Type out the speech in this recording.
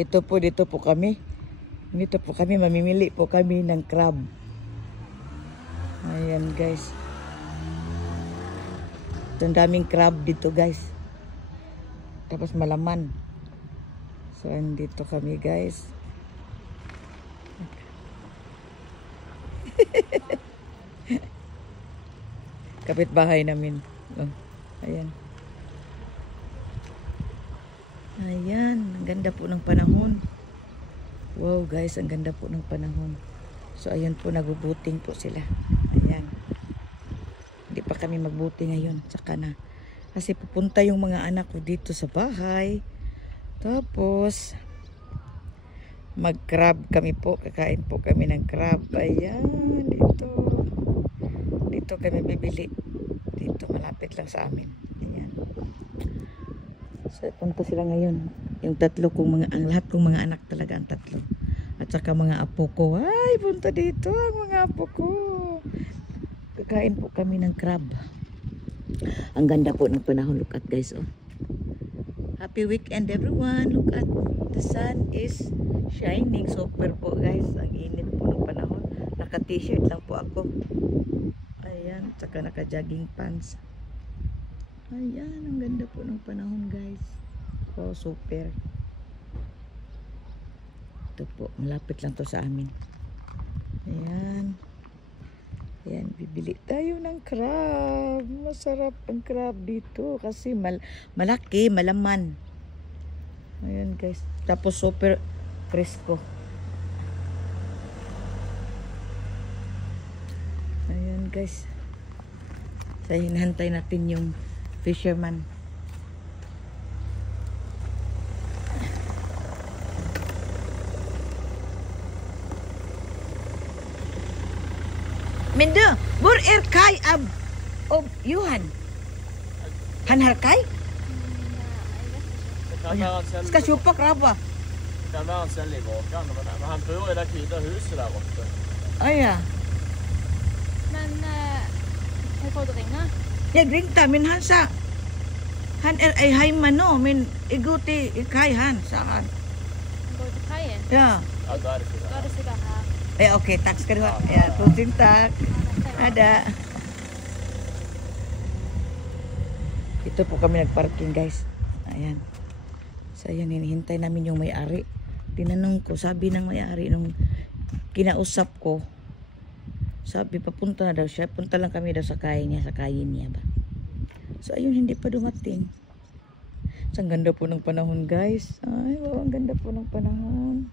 Ito po, dito po kami. Dito po kami, mamimili po kami ng crab. Ayan guys. Ang daming crab dito guys. Tapos malaman. So, andito kami guys. Kapitbahay namin. Oh, ayan. Ayan. Ang ganda po ng panahon. Wow guys, ang ganda po ng panahon. So, ayan po, nagbubuting po sila. Ayan. Hindi pa kami magbuti ngayon. Saka na. Kasi pupunta yung mga anak ko dito sa bahay. Tapos, mag-crab kami po. Kakain po kami ng crab. Ayan, dito. Dito kami bibili. Dito, malapit lang sa amin. Ayan. So, punta sila ngayon. Yung tatlo kong ang lahat kong mga anak talaga ang tatlo. At saka mga apo ko. Ay, punta dito ang mga apo ko. Kakain po kami ng crab. Ang ganda po ng panahon. Look at guys, oh. Happy weekend everyone. Look at the sun is shining. Super po guys. Ang init po ng panahon. Naka-t-shirt lang po ako. Ayan. Tsaka naka-jogging pants. Ayan. Ang ganda po ng panahon guys. Oh, super. Ito po. Malapit lang to sa amin. Ayan. Ayan, bibili tayo ng crab. Masarap ang crab dito kasi malaki, malaman. Ayan guys. Tapos super presko. Ayan guys. So, hinahantay natin yung fisherman. Mindo, bur kai ab of Johan. Han har kai? Ska köpa krabba. Kan være han selv i vågen, men han bor i det hvite huset der oppe. Ja. Men jeg får ringe. Jeg ringte, men han sa han ei hjemme nå, men jeg går til kai han, sa han. Går til kaien? Ja. Ja, da er det ikke Da er det sikkert her. Okay, tak skal du ha. Ja, tusen tak. Ada. Ito po kami nagparking guys. Ayan. So ayan, hinihintay namin yung may-ari. Tinanong ko, sabi ng may-ari nung kinausap ko, sabi papunta na daw siya. Punta lang kami daw sa kaya niya, sa kayin niya ba. So ayun, hindi pa dumating. So, ang ganda po ng panahon guys. Ay, wow, ang ganda po ng panahon.